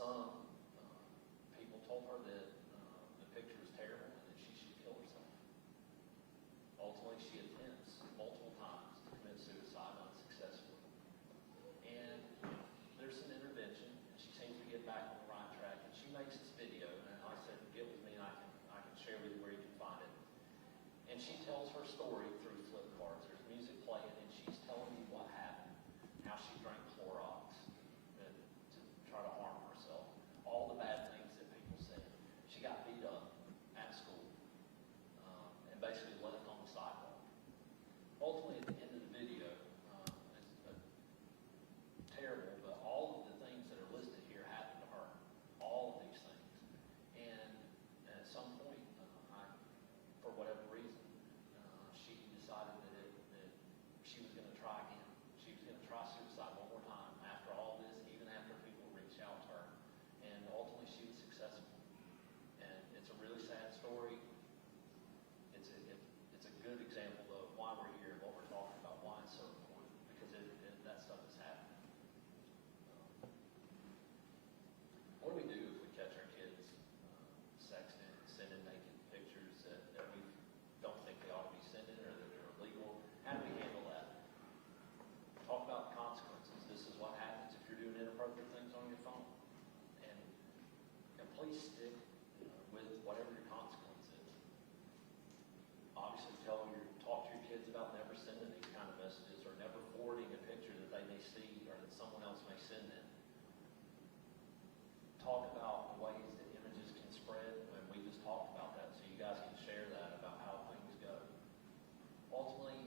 some people told her that the picture was terrible and that she should kill herself. Ultimately, she attempts multiple times to commit suicide unsuccessfully. And there's some intervention, and she seems to get back on the right track. And she makes this video, and I said, get with me, and I can share with you where you can find it. And she tells her story through flip cards. There's music playing, and she's telling you what happened, how she drank Clorox to try to harm herself, all the bad things that people said. She got beat up at school and basically left on the sidewalk. Ultimately, at the end of the video, it's terrible, but all of the things that are listed here happened to her, all of these things. And at some point, for whatever reason, she decided that she was going to try again. She was going to try suicide one more time after all this, even after people reached out to her. And ultimately, she was successful. And it's a really sad story. It's a good example of why we're here and what we're talking about, why it's so important, because that stuff is happening. What do we do if we catch our kids sexting, sending naked pictures that we don't think they ought to be sending or that are illegal? How do we handle that? Talk about consequences. This is what happens if you're doing inappropriate things on your phone. And please stick with whatever your consequence is. Obviously, talk to your kids about never sending these kind of messages or never forwarding a picture that they may see or that someone else may send them. Talk about the ways that images can spread, and we just talked about that, so you guys can share that about how things go. Ultimately,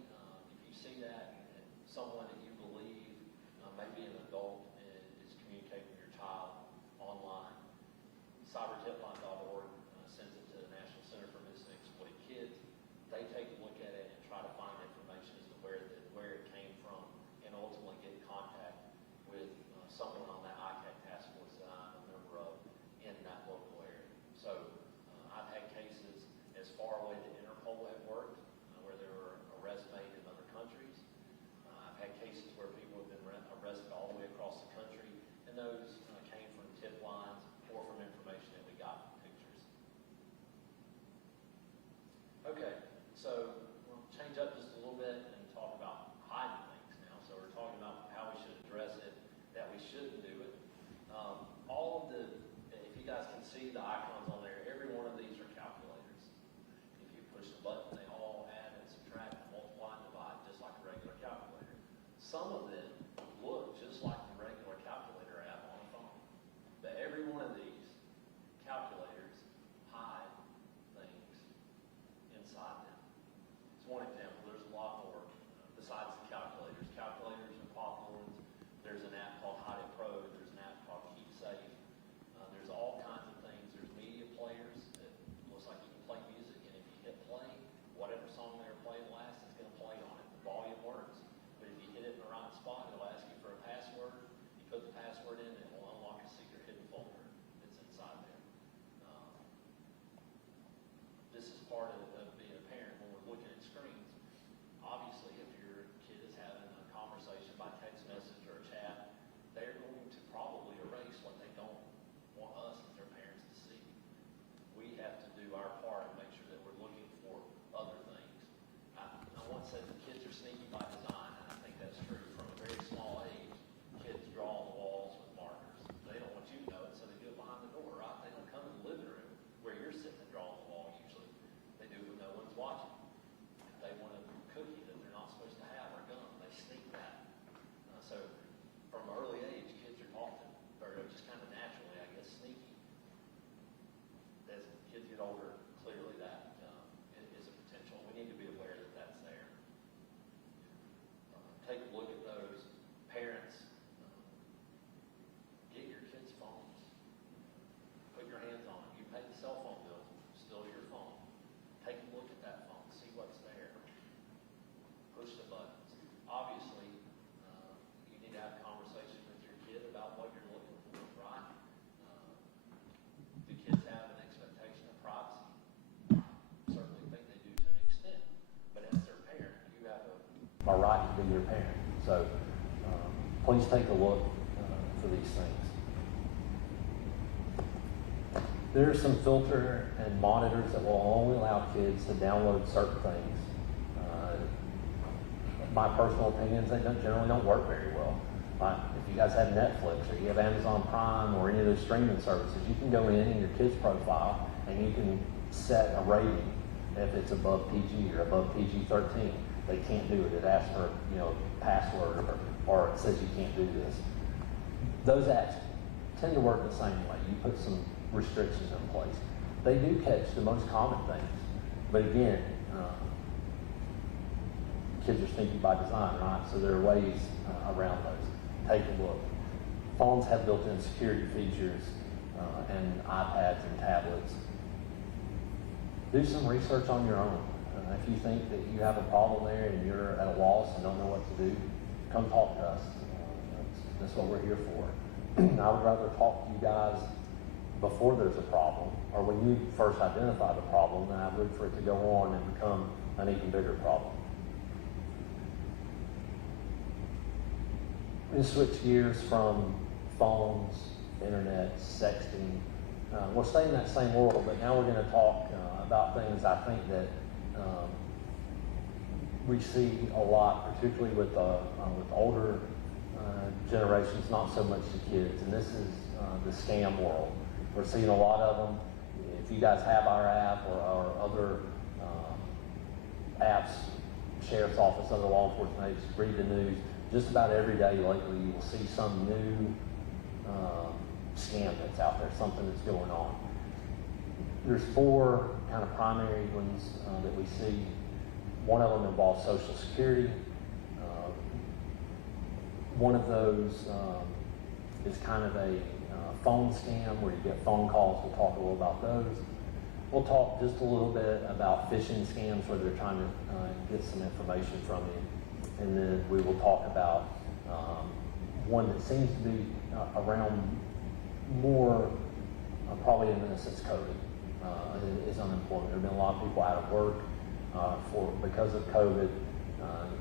if you see that and someone that you believe, maybe an adult, is communicating with your child online, cybertipline.org sends it to the National Center for Missing and Exploited Kids. They take a look at it and try to find information as to where it came from, and ultimately get in contact with someone on that ICAC task force that I'm a member of in that local area. So I've had cases as far away that Interpol had worked, where there were arrests made in other countries. I've had cases where people have been arrested all the way across the country, and those came from tip lines or from information that we got from pictures. Okay, so we'll change up just a little bit and talk about hiding things now. So we're talking about how we should address it, that we shouldn't do it. All of if you guys can see the icons on there, every one of these are calculators. If you push the button, they all add and subtract, multiply and divide, just like a regular calculator. Some of them look just like the regular calculator app on a phone. But every one of these calculators hide things inside them. It's one example. There's a lot more besides the calculators. Calculators are popular ones. There's an app called Hide It Pro. There's an app called Keep Safe. There's all kinds of things. There's media players that looks like you can play music, and if you hit play, whatever song they were playing last is going to play on it. The volume works, but if you hit it in the right spot, it'll ask you for a password. You put the password in, and it will unlock a secret hidden folder that's inside there. This is part of being a parent when we're looking at screens. Obviously, if your kid is having a conversation by text message or a chat, they're going to probably erase what they don't want us as their parents to see. We have to do our part and make sure that we're looking for other things. I once said that kids are sneaky by design, and I think that's true. From a very small age, kids draw on the walls with markers. They don't want you to know it, so they do it behind the door, right? They don't come in the living room where you're sitting and draw on the wall usually. They do it when no one's watching. If they want a cookie that they're not supposed to have or gum, they sneak that. So from an early age, kids are often, or just kind of naturally, I guess, sneaky. As kids get older, clearly that is a potential. We need to be aware that that's there. Take a look at those. Parents, get your kids' phones. Put your hands on them. You pay the cell phone bill, still your phone. Take a look at that phone, see what's there. Push the buttons. Obviously, you need to have a conversation with your kid about what you're looking for, right? Do kids have an expectation of privacy? Certainly think they do to an extent, but as their parent, you have a right to be their parent. So please take a look for these things. There are some filter and monitors that will only allow kids to download certain things. My personal opinions, they generally don't work very well. If you guys have Netflix or you have Amazon Prime or any of those streaming services, you can go in your kid's profile and you can set a rating if it's above PG or above PG-13. They can't do it. It asks for password or it says you can't do this. Those apps tend to work the same way. You put some restrictions in place. They do catch the most common things, but again, kids are sneaky by design, right? So there are ways around those. Take a look. Phones have built-in security features and iPads and tablets. Do some research on your own. If you think that you have a problem there and you're at a loss and don't know what to do, come talk to us. That's what we're here for. I would rather talk to you guys before there's a problem or when you first identify the problem than I would for it to go on and become an even bigger problem. We switch gears from phones, internet, sexting. We'll stay in that same world, but now we're going to talk about things I think that we see a lot, particularly with older generations, not so much the kids, and this is the scam world. We're seeing a lot of them. If you guys have our app or other apps, Sheriff's Office, other law enforcement agencies, read the news, just about every day lately you will see some new scam that's out there, something that's going on. There's four kind of primary ones that we see. One of them involves Social Security. One of those is kind of a phone scam where you get phone calls. We'll talk a little about those. We'll talk just a little bit about phishing scams where they're trying to get some information from you. And then we will talk about one that seems to be around more, probably since COVID, is unemployment. There have been a lot of people out of work because of COVID,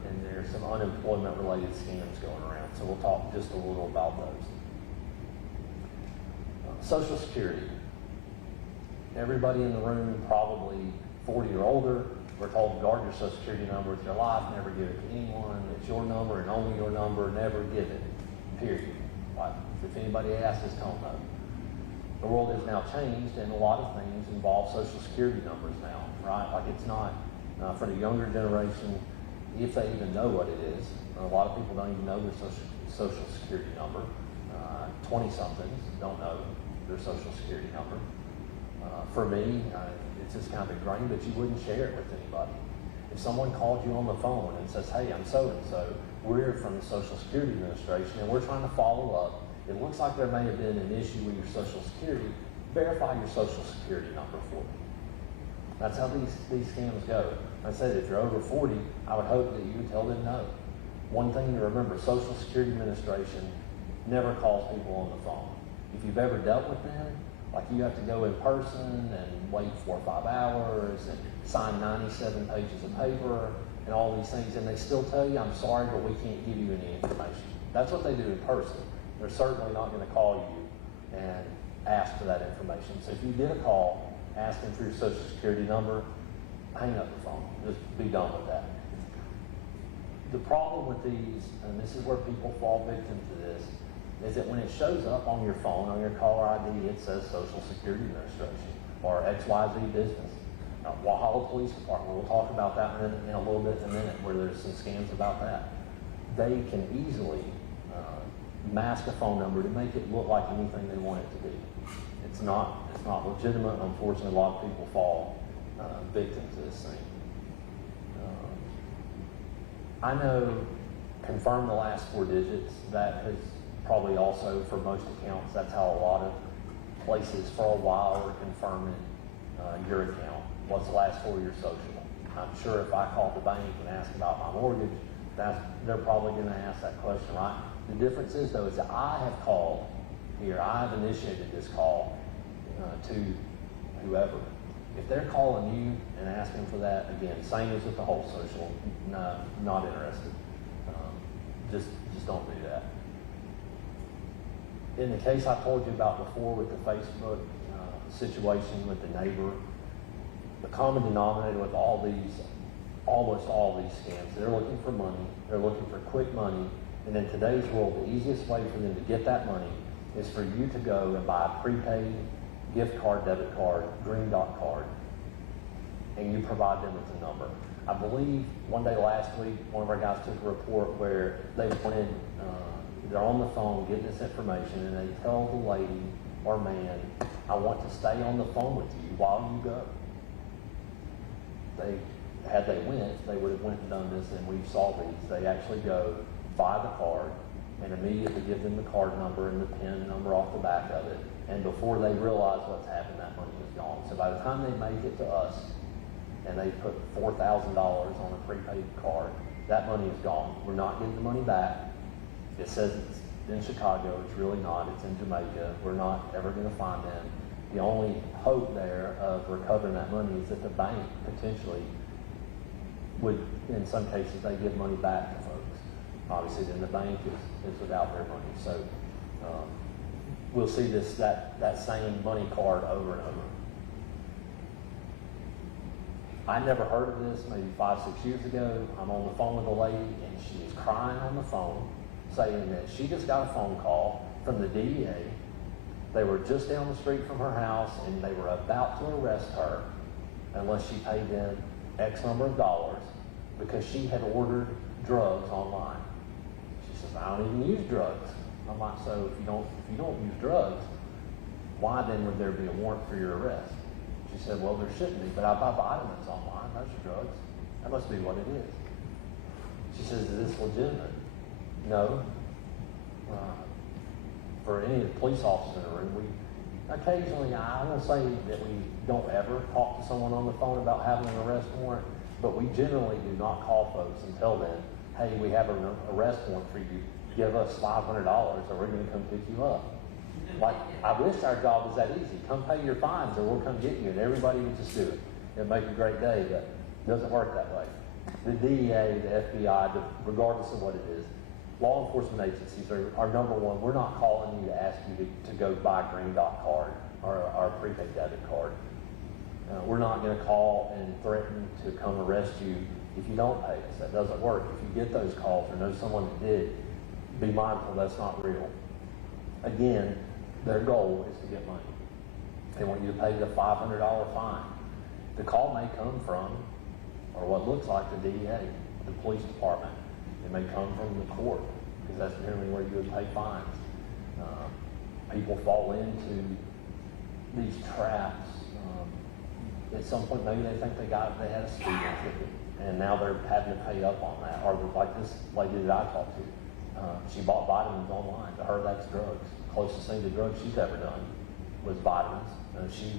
and there's some unemployment-related scams going around. So we'll talk just a little about those. Social Security. Everybody in the room, probably 40 or older, we're told to guard your Social Security number with your life, never give it to anyone. It's your number and only your number, never give it, period. Like, if anybody asks us, don't know. The world has now changed, and a lot of things involve Social Security numbers now, right? Like, it's not, for the younger generation, if they even know what it is. A lot of people don't even know their Social Security number. 20-somethings don't know their Social Security number. For me, it's just kind of ingrained, but you wouldn't share it with anybody. If someone called you on the phone and says, hey, I'm so-and-so, we're from the Social Security Administration, and we're trying to follow up. It looks like there may have been an issue with your Social Security. Verify your Social Security number for me. That's how these scams go. I said, if you're over 40, I would hope that you would tell them no. One thing to remember, Social Security Administration never calls people on the phone. If you've ever dealt with them, like you have to go in person and wait 4 or 5 hours and sign 97 pages of paper and all these things, and they still tell you, I'm sorry, but we can't give you any information. That's what they do in person. They're certainly not going to call you and ask for that information. So if you get a call asking for your Social Security number, hang up the phone. Just be done with that. The problem with these, and this is where people fall victim to this, is that when it shows up on your phone, on your caller ID, it says Social Security Administration or XYZ Business. Walhalla Police Department, we'll talk about that in a little bit in a minute, where there's some scams about that. They can easily mask a phone number to make it look like anything they want it to be. It's not legitimate. Unfortunately, a lot of people fall victim to this thing. I know confirm the last 4 digits. That has probably also, for most accounts, that's how a lot of places for a while are confirming your account. What's the last 4 of your social? I'm sure if I called the bank and asked about my mortgage, they're probably going to ask that question, right? The difference is, though, is that I have called here, I've initiated this call to whoever. If they're calling you and asking for that, again, same as with the whole social, no, not interested. Just don't do that. In the case I told you about before with the Facebook situation with the neighbor. The common denominator with all these, almost all these scams, they're looking for money, they're looking for quick money, and in today's world, the easiest way for them to get that money is for you to go and buy a prepaid gift card, debit card, green dot card, and you provide them with a number. I believe one day last week, one of our guys took a report where they wanted, they're on the phone getting this information, and they tell the lady or man, I want to stay on the phone with you while you go. Had they went, they would have went and done this, and we saw these. They actually go, buy the card, and immediately give them the card number and the PIN number off the back of it. And before they realize what's happened, that money is gone. So by the time they make it to us, and they put $4,000 on a prepaid card, that money is gone. We're not getting the money back. It says it's in Chicago. It's really not. It's in Jamaica. We're not ever going to find them. The only hope there of recovering that money is that the bank potentially would, in some cases, they give money back to folks. Obviously, then the bank is without their money. So we'll see that same money card over and over. I never heard of this maybe 5-6 years ago. I'm on the phone with a lady, and she is crying on the phone, saying that she just got a phone call from the DEA. They were just down the street from her house, and they were about to arrest her unless she paid them X number of dollars because she had ordered drugs online. She says, I don't even use drugs. I'm like, so if you don't use drugs, why then would there be a warrant for your arrest? She said, well, there shouldn't be, but I buy vitamins online. Those are drugs. That must be what it is. She says, is this legitimate? No. For any of the police officers in the room, we occasionally, I won't say that we don't ever talk to someone on the phone about having an arrest warrant, but we generally do not call folks and tell them, hey, we have an arrest warrant for you. Give us $500 or we're going to come pick you up. Like, I wish our job was that easy. Come pay your fines or we'll come get you, and everybody would just do it. It'd make a great day, but it doesn't work that way. The DEA, the FBI, regardless of what it is, law enforcement agencies are number one. We're not calling you to ask you to go buy a green dot card or a prepaid debit card. We're not going to call and threaten to come arrest you if you don't pay us. That doesn't work. If you get those calls or know someone that did, be mindful that's not real. Again, their goal is to get money. They want you to pay the $500 fine. The call may come from, or what looks like the DEA, the police department. It may come from the court, because that's generally where you would pay fines. People fall into these traps. At some point, maybe they think they had a speeding ticket, and now they're having to pay up on that. Or like this lady that I talked to, she bought vitamins online. To her, that's drugs. Closest thing to drugs she's ever done was vitamins. She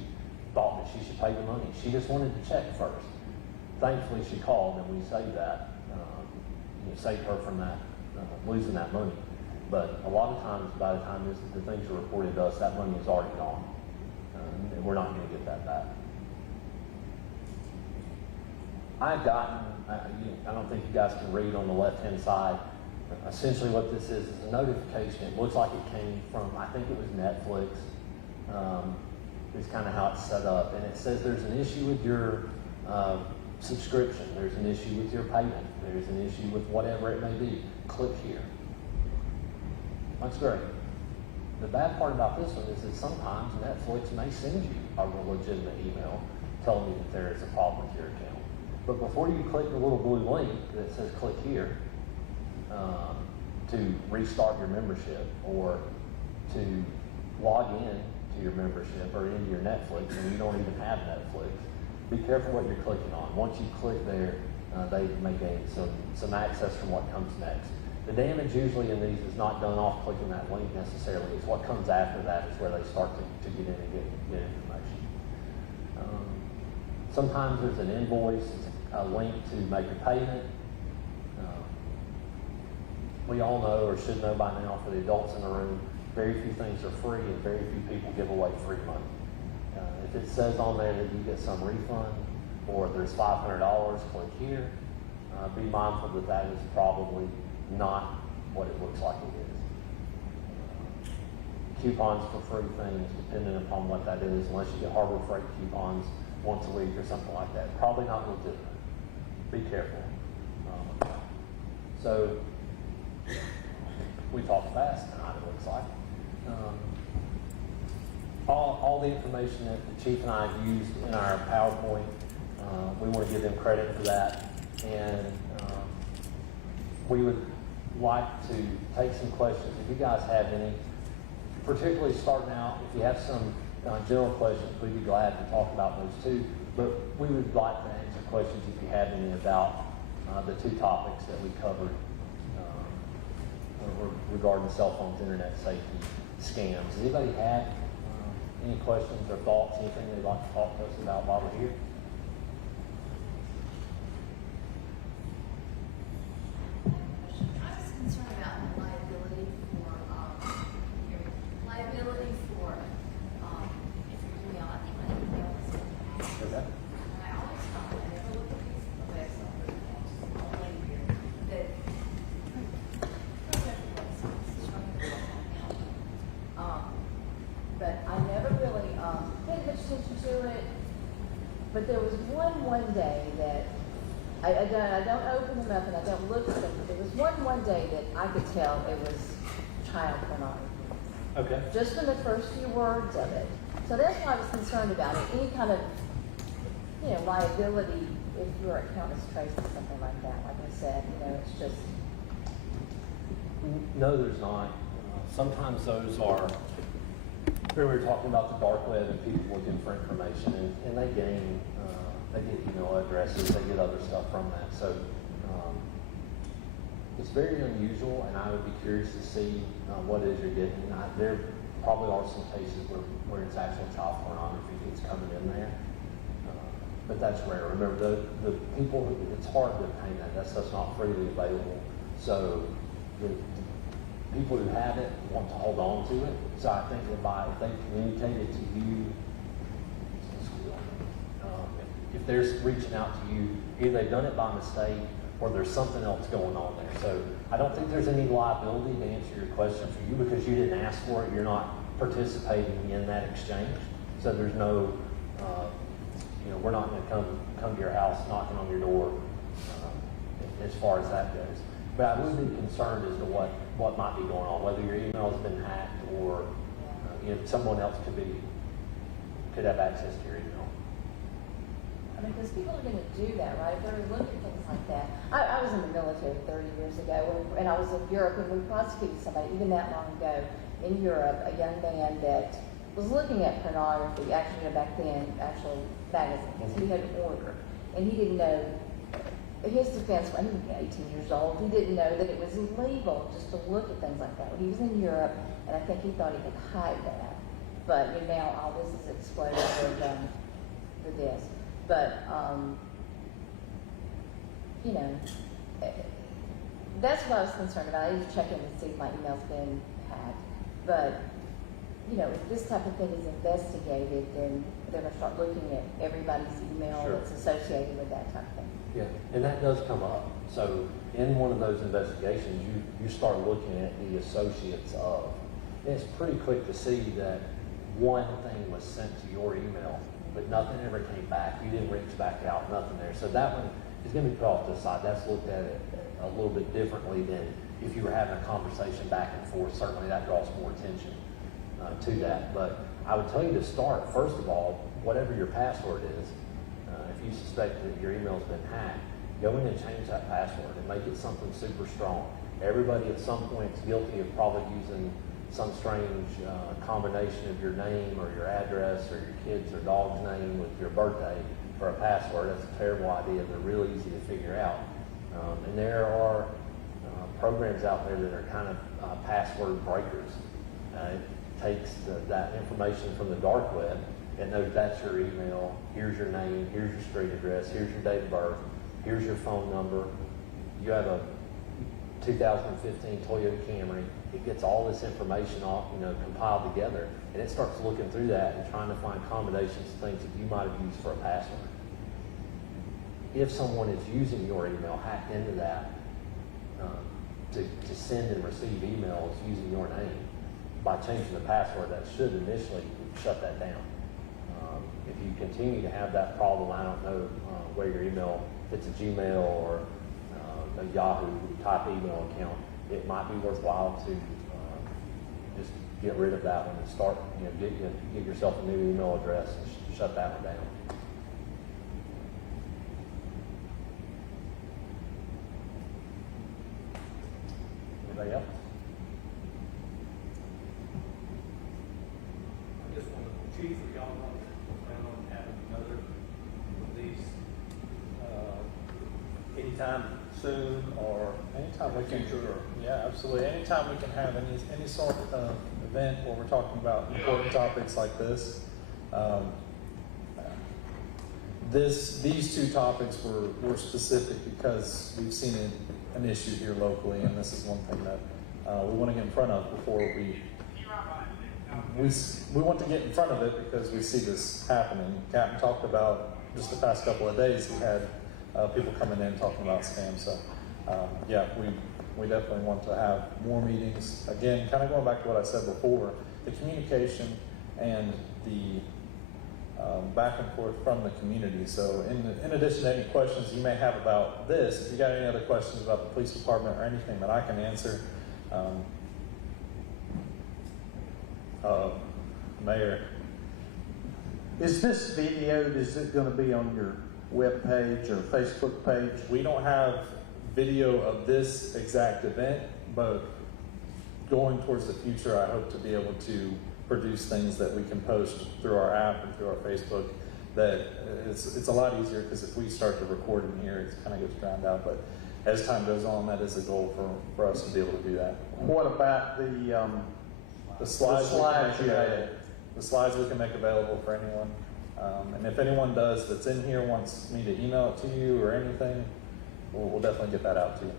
thought that she should pay the money. She just wanted to check first. Thankfully, she called, and we saved that. It saved her from that, losing that money. But a lot of times, by the time the things are reported to us, that money is already gone. And we're not going to get that back. I've gotten, I don't think you guys can read on the left-hand side. Essentially what this is a notification. It looks like it came from, I think it was Netflix. It's kind of how it's set up. And it says there's an issue with your subscription. There's an issue with your payment. There's an issue with whatever it may be. Click here. That's great. The bad part about this one is that sometimes Netflix may send you a legitimate email telling you that there is a problem with your account. But before you click the little blue link that says click here to restart your membership or to log in to your membership or into your Netflix and you don't even have Netflix, be careful what you're clicking on. Once you click there, they may gain some access from what comes next. The damage usually in these is not done off clicking that link necessarily. It's what comes after that is where they start to get in and get information. Sometimes there's an invoice, a link to make a payment. We all know or should know by now, for the adults in the room, very few things are free and very few people give away free money. If it says on there that you get some refund or there's $500, click here, be mindful that that is probably not what it looks like it is. coupons for free things, depending upon what that is, unless you get Harbor Freight coupons once a week or something like that. Probably not legitimate. Be careful. So, we talked fast tonight, it looks like. All the information that the chief and I have used in our PowerPoint, we want to give them credit for that. And we would like to take some questions. If you guys have any, particularly starting out, if you have some general questions, we'd be glad to talk about those too. But we would like to answer questions if you have any about the two topics that we covered regarding cell phones, internet safety, scams. Does anybody have any questions or thoughts, anything they'd like to talk to us about while we're here? I was concerned about liability for if you're email. I think my email was hacked. Okay. And I always thought, I never looked at these websites, all in here, that but I never really paid much attention to it. But there was one day that I don't open them up and I don't look at them. But there was one day that I could tell it was child pornography. Okay. Just from the first few words of it. So that's why I was concerned about it. Any kind of, liability if your account is traced or something like that. Like I said, it's just. No, there's not. Sometimes those are, we were talking about the dark web and people looking for information, and they get email addresses, they get other stuff from that. So it's very unusual, and I would be curious to see what it is you're getting. There probably are some cases where it's actual child pornography that's coming in there, but that's rare. Remember, the people, it's hard to obtain that. That stuff's not freely available. So the people who have it want to hold on to it. So I think that if they communicate it to you, if they're reaching out to you, either they've done it by mistake or there's something else going on there. So I don't think there's any liability to answer your question for you because you didn't ask for it. You're not participating in that exchange. So there's no, we're not going to come to your house knocking on your door as far as that goes. But I would be concerned as to what might be going on, whether your email has been hacked or someone else could have access to your email. I mean, because people are going to do that, right? If they're looking at things like that. I was in the military 30 years ago, and I was in Europe, and we prosecuted somebody even that long ago in Europe, a young man that was looking at pornography, actually back then, actual magazines. He had an order, and he didn't know. His defense, when he was 18 years old, he didn't know that it was illegal just to look at things like that. When he was in Europe, and I think he thought he could hide that. But now all this is exploded with this. But, that's what I was concerned about. I used to check in and see if my email's been hacked. But, if this type of thing is investigated, then they're going to start looking at everybody's email that's associated with that type of thing. Yeah, and that does come up. So in one of those investigations, you start looking at the associates of. And it's pretty quick to see that one thing was sent to your email, but nothing ever came back. You didn't reach back out, nothing there. So that one is going to be put off to the side. That's looked at it a little bit differently than if you were having a conversation back and forth. Certainly that draws more attention to that. But I would tell you to start, first of all, whatever your password is, if you suspect that your email's been hacked, go in and change that password and make it something super strong. Everybody at some point is guilty of probably using some strange combination of your name or your address or your kid's or dog's name with your birthday for a password. That's a terrible idea. They're real easy to figure out. And there are programs out there that are kind of password breakers. It takes that information from the dark web and knows that's your email, here's your name, here's your street address, here's your date of birth, here's your phone number. You have a 2015 Toyota Camry. It gets all this information compiled together, and it starts looking through that and trying to find combinations of things that you might have used for a password. If someone is using your email, hacked into that to send and receive emails using your name, by changing the password, that should initially shut that down. If you continue to have that problem, I don't know where your email, if it's a Gmail or a Yahoo type email account, it might be worthwhile to just get rid of that one and start, get yourself a new email address and shut that one down. Anybody else? I just want to, Chief, or y'all want to plan on having another of these anytime soon or Anytime we can, future, or yeah, absolutely. Anytime we can have any sort of event where we're talking about important topics like this. These two topics were specific because we've seen an issue here locally, and this is one thing that we want to get in front of before we want to get in front of it because we see this happening. Captain talked about just the past couple of days, he had people coming in talking about scams. So yeah, we definitely want to have more meetings. Again, kind of going back to what I said before, the communication and the back and forth from the community. So in addition to any questions you may have about this, if you got any other questions about the police department or anything that I can answer, Mayor. Is this video, is it going to be on your web page or Facebook page? We don't have video of this exact event, but going towards the future, I hope to be able to produce things that we can post through our app and through our Facebook. That it's a lot easier because if we start to record in here, it kind of gets drowned out. But as time goes on, that is a goal for us to be able to do that. What about the slides, you had? The slides we can make available for anyone. And if anyone does that's in here wants me to email it to you or anything, we'll definitely get that out to you.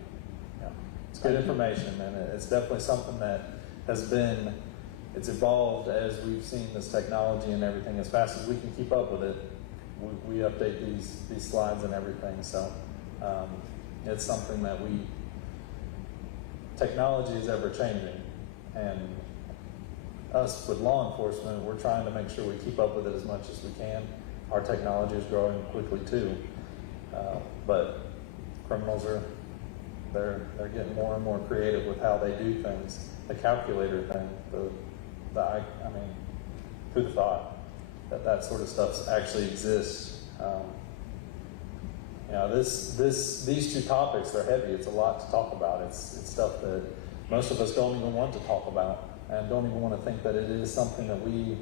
Yeah. It's good information, and it's definitely something that has been, it's evolved as we've seen this technology and everything. As fast as we can keep up with it, we update these slides and everything. So it's something that technology is ever changing, and us with law enforcement, we're trying to make sure we keep up with it as much as we can. Our technology is growing quickly too, but criminals they're getting more and more creative with how they do things. The calculator thing, I mean, who'd have thought that sort of stuff actually exists? These two topics, they're heavy. It's a lot to talk about. It's stuff that most of us don't even want to talk about, and don't even want to think that it is something that we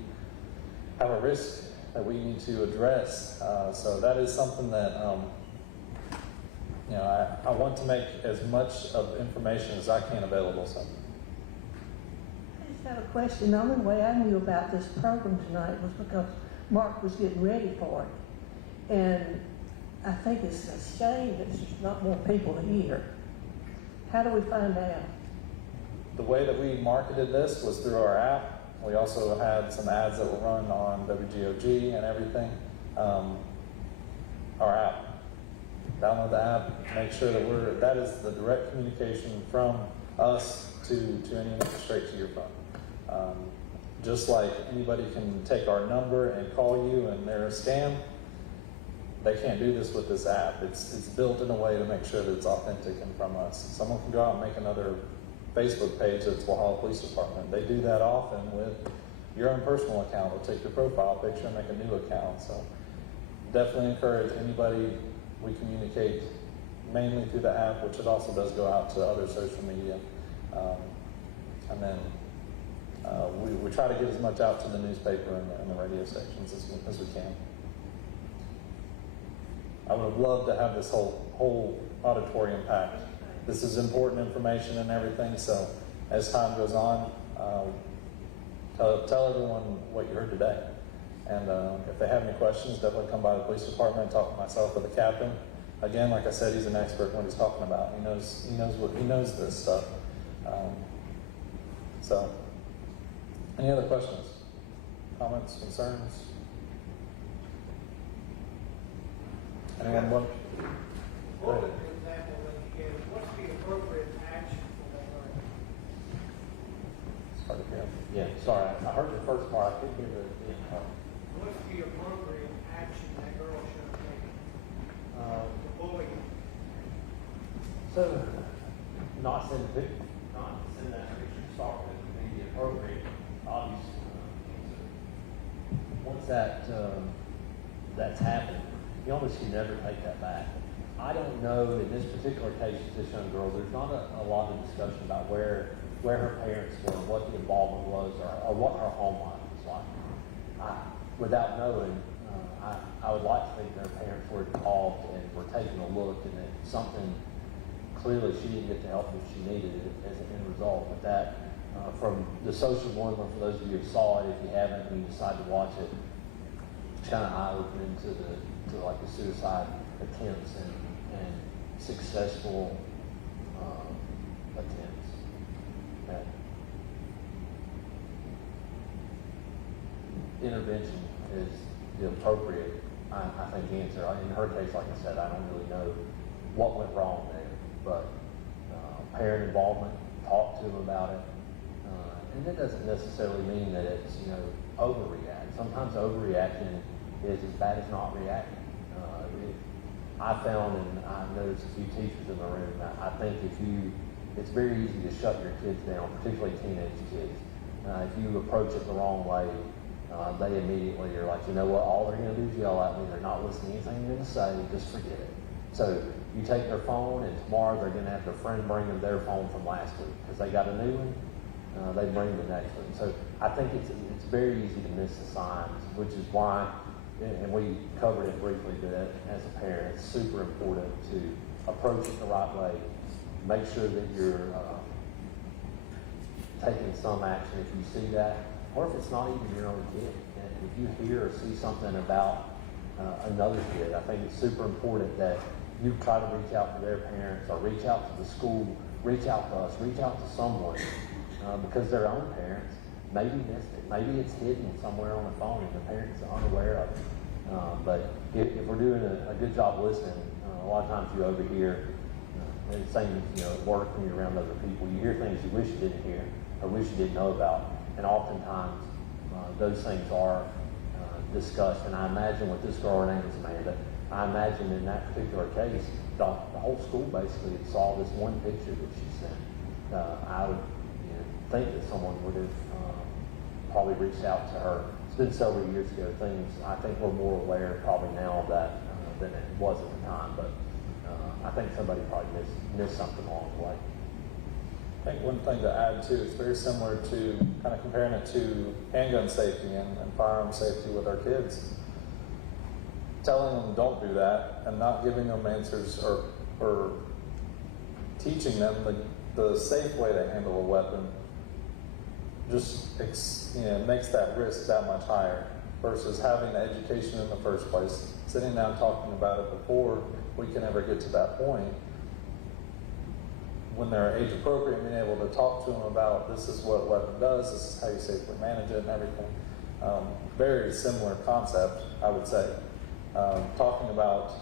have a risk that we need to address. So that is something that I want to make as much of information as I can available. So. I just have a question. The only way I knew about this program tonight was because Mark was getting ready for it. And I think it's a shame that there's not more people here. How do we find out? The way that we marketed this was through our app. We also had some ads that were run on WGOG and everything. Our app. Download the app, make sure that is the direct communication from us to anyone straight to your phone. Just like anybody can take our number and call you and they're a scam, they can't do this with this app. It's built in a way to make sure that it's authentic and from us. Someone can go out and make another Facebook page that's Walhalla Police Department. They do that often with your own personal account. They'll take your profile picture and make a new account. So definitely encourage anybody. We communicate mainly through the app, which it also does go out to other social media. And then we try to get as much out to the newspaper and the radio stations as we can. I would have loved to have this whole auditorium packed. This is important information and everything, so as time goes on, tell everyone what you heard today. And if they have any questions, definitely come by the police department and talk to myself or the captain. Again, like I said, he's an expert in what he's talking about. He knows this stuff. So, any other questions, comments, concerns? Anyone want? Go ahead. What's the appropriate action for that? It's hard to hear. Yeah, sorry, I heard the first part, I couldn't hear the end part. What's the appropriate action that girl should have taken? The bullying. So, not send that picture to start with would be the appropriate, obvious answer. Once that's happened, you almost can never take that back. I don't know, in this particular case with this young girl, there's not a lot of discussion about where her parents were, what the involvement was, or what her home life was like. Without knowing, I would like to think their parents were involved and were taking a look, and that something, clearly she didn't get the help that she needed as an end result. But that, from the social dilemma, for those of you who saw it, if you haven't and you decide to watch it, it's kind of eye-opening to like the suicide attempts and successful attempts. That intervention is the appropriate, I think, answer. In her case, like I said, I don't really know what went wrong there, but parent involvement, talk to them about it, and it doesn't necessarily mean that it's, overreact. Sometimes overreacting is as bad as not reacting. I found, and I noticed a few teachers in the room, I think it's very easy to shut your kids down, particularly teenage kids. If you approach it the wrong way, they immediately are like, you know what, all they're going to do is yell at me. They're not listening to anything you're going to say, just forget it. So you take their phone, and tomorrow they're going to have their friend bring them their phone from last week because they got a new one. They bring the next one. So I think it's very easy to miss the signs, which is why, and we covered it briefly, that as a parent, it's super important to approach it the right way. Make sure that you're taking some action if you see that, or if it's not even your own kid. And if you hear or see something about another kid, I think it's super important that you try to reach out to their parents, or reach out to the school, reach out to us, reach out to someone, because their own parents maybe missed it. Maybe it's hidden somewhere on the phone and the parents are unaware of it. But if we're doing a good job listening, a lot of times you overhear, and the same, at work when you're around other people, you hear things you wish you didn't hear or wish you didn't know about. And oftentimes, those things are discussed. And I imagine with this girl, her name is Amanda, I imagine in that particular case, the whole school basically saw this one picture that she sent. I would think that someone would have probably reached out to her. It's been several years ago. I think we're more aware probably now of that than it was at the time. But I think somebody probably missed something along the way. I think one thing to add too, it's very similar to kind of comparing it to handgun safety and firearm safety with our kids. Telling them don't do that and not giving them answers or teaching them the safe way to handle a weapon just makes that risk that much higher versus having the education in the first place, sitting down talking about it before we can ever get to that point. When they're age appropriate, being able to talk to them about this is what a weapon does, this is how you safely manage it and everything. Very similar concept, I would say. Talking about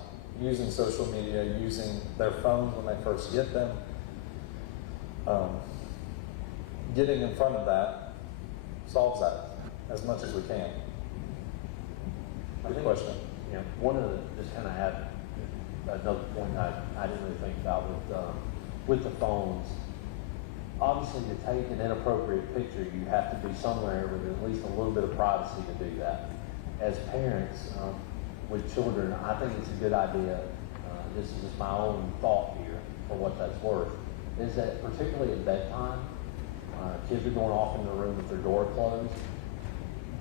using social media, using their phones when they first get them. Getting in front of that solves that as much as we can. Good question. One of the, just kind of add another point I didn't really think about with the phones. Obviously, to take an inappropriate picture, you have to be somewhere with at least a little bit of privacy to do that. As parents with children, I think it's a good idea. This is just my own thought here, for what that's worth, is that particularly at bedtime, kids are going off in the room with their door closed.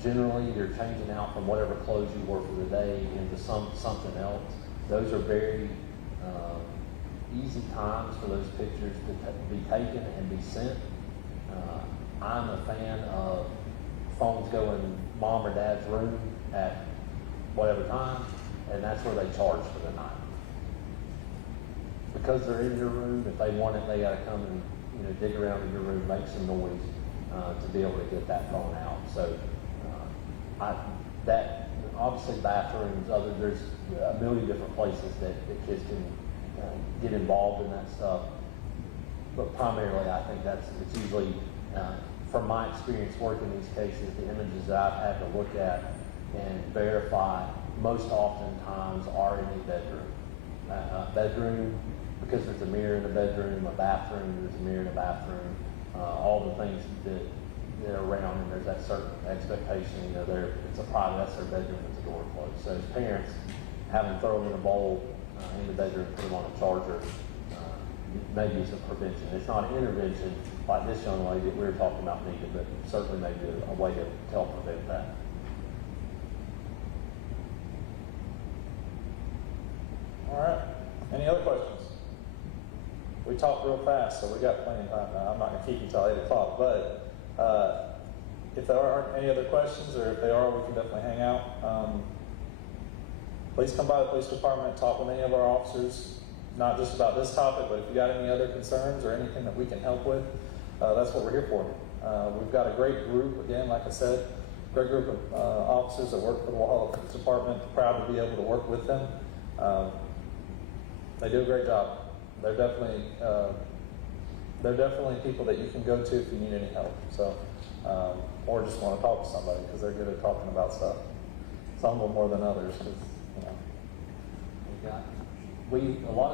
Generally, you're changing out from whatever clothes you wore for the day into something else. Those are very easy times for those pictures to be taken and be sent. I'm a fan of phones go in mom or dad's room at whatever time, and that's where they charge for the night. Because they're in your room, if they want it, they got to come and dig around in your room, make some noise to be able to get that phone out. So that obviously bathrooms, there's a million different places that kids can get involved in that stuff. But primarily, I think it's usually from my experience working these cases, the images that I've had to look at and verify most oftentimes are in a bedroom. Bedroom, because there's a mirror in the bedroom, a bathroom, there's a mirror in the bathroom, all the things that are around, and there's that certain expectation, it's a private, that's their bedroom with the door closed. So as parents, having thrown in a bowl in the bedroom, put them on a charger, maybe it's a prevention. It's not an intervention like this young lady that we were talking about needed, but certainly maybe a way to help prevent that. All right. Any other questions? We talked real fast, so we got plenty of time now. I'm not going to keep you till 8 o'clock, but if there aren't any other questions, or if they are, we can definitely hang out. Please come by the police department, talk with any of our officers, not just about this topic, but if you got any other concerns or anything that we can help with, that's what we're here for. We've got a great group, again, like I said, great group of officers that work for the Walhalla Police Department. Proud to be able to work with them. They do a great job. They're definitely people that you can go to if you need any help. So, or just want to talk to somebody because they're good at talking about stuff. Some of them more than others, because A lot of